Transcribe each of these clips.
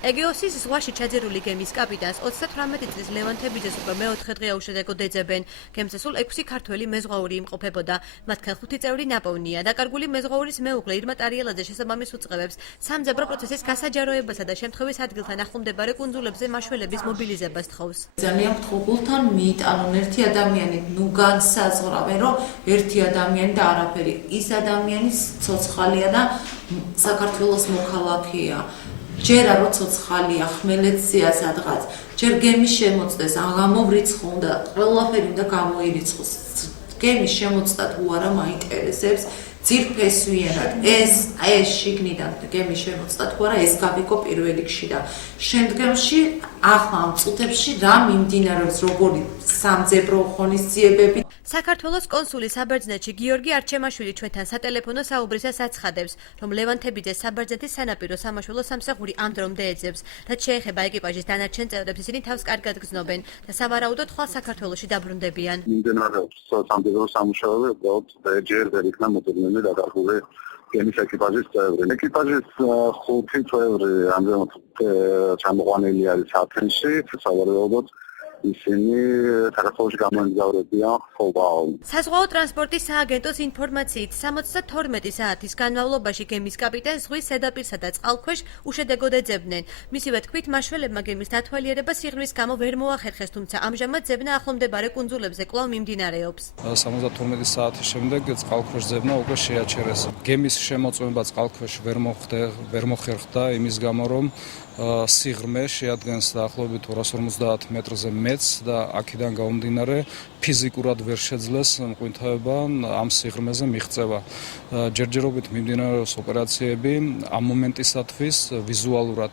ეგეოსის ზღვაში ჩაძირული გემის კაპიტანს 38 წლის ლევან თებიძეს უკვე მეოთხე დღე აუშედეგოდ ეძებენ. გემზე სულ 6 ქართველი მეზღვაური იმყოფებოდა. მათგან 5 წევრი ნაპოვნია. დაკარგული მეზღვაურის მეუღლე ირმა ტარიელაძე შესაბამის უწყებებს სამძებრო პროცესის გასაჯაროებასა და შემთხვევის ადგილთან ახლომდებარე კუნძულებზე მაშველების მობილიზებას თხოვს. ძალიან გულთან მიიტანონ ერთი ადამიანი, განსაზღვრავენ, რომ ერთი ადამიანი და არაფერი. ის ადამიანი ცოცხალია და საქართველოს მოქალაქეა. ჯერა რო ცოცხალია, ხმელეთზეა სადღაც, ჯერ გემის შემოწდეს, გამოვრიცხო უნდა, ყველაფერი უნდა გამოირიცხოს. გემის შემოწდა თუ არა მაინტერესებს, ძირფესვიანად ეს შიგნიდან გემის შემოწდა თუ არა, ეს გავიკო პირველ რიგში და შემდგომში ახლა ამ წუთებში რა მიმდინარეობს, როგორი სამძებრო ღონისძიებები. საქართველოს კონსული საბერძნეთში გიორგი არჩემაშვილი ჩვენთან სატელეფონო საუბრისას აცხადებს, რომ ლევან თებიძეს საბერძნეთის სანაპირო სამაშველო სამსახური ამ დრომდე ეძებს, რაც შეეხება ეკიპაჟის დანარჩენ წევრებს, ისინი თავს კარგად გრძნობენ და სავარაუდოდ ხვალ საქართველოში დაბრუნდებიან. მიმდინარეობს სამძებრო სამუშაოები, უბრალოდ ჯერ ვერ იქნა მოდიდნენ დაკარგული გემის ეკიპაჟის წევრი. ეკიპაჟის 5 წევრი ამჟამად ჩამოყვანილი არის ათენში, სავარაუდოდ ისინი საქართველოში გამოემგზავრებიან ხობაო. საზღვაო ტრანსპორტის სააგენტოს ინფორმაციით 72 საათის განმავლობაში გემის კაპიტანს ზღვის ზედაპირსა და წყალქვეშ უშედეგოდ ეძებდნენ. მისივე თქმით, მაშველებმა გემის დათვალიერება სიღრმის გამო ვერ მოახერხეს, თუმცა ამჟამად ძებნა ახლომდებარე კუნძულებზე კვლავ მიმდინარეობს. 72 საათის შემდეგ წყალქვეშ ძებნა უკვე შეაჩერეს. გემის შემოწმება წყალქვეშ ვერ მოხერხდა იმის გამო, რომ სიღრმე შეადგენს დაახლოებით 250 მეტრზე მეც და აქედან გამომდინარე ფიზიკურად ვერ შეძლეს მღვინთაება ამ სიღრმეზე მიღწევა. ჯერჯერობით მიმდინარეობს ოპერაციები ამ მომენტისათვის ვიზუალურად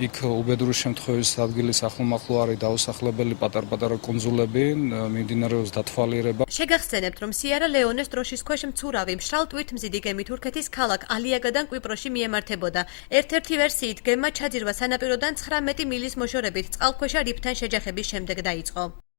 იქ უბედური შემთხვევის ადგილის ახლომახლო არის დაუსახლებელი პატარ-პატარა კუნძულები, მიმდინარეობს დათვალიერება. შეგახსენებთ, რომ სიერა ლეონეს დროშის ქვეშ მცურავი მშრალ ტვირთმზიდი გემი თურქეთის ქალაქ ალიაგადან კვიპროსში მიემართებოდა. ერთ-ერთი ვერსიით გემმა ჩაძირვა სანაპიროდან 19 მილის მოშორებით წყალქვეშა რიფთან შეჯახების შემდეგ დაიწყო.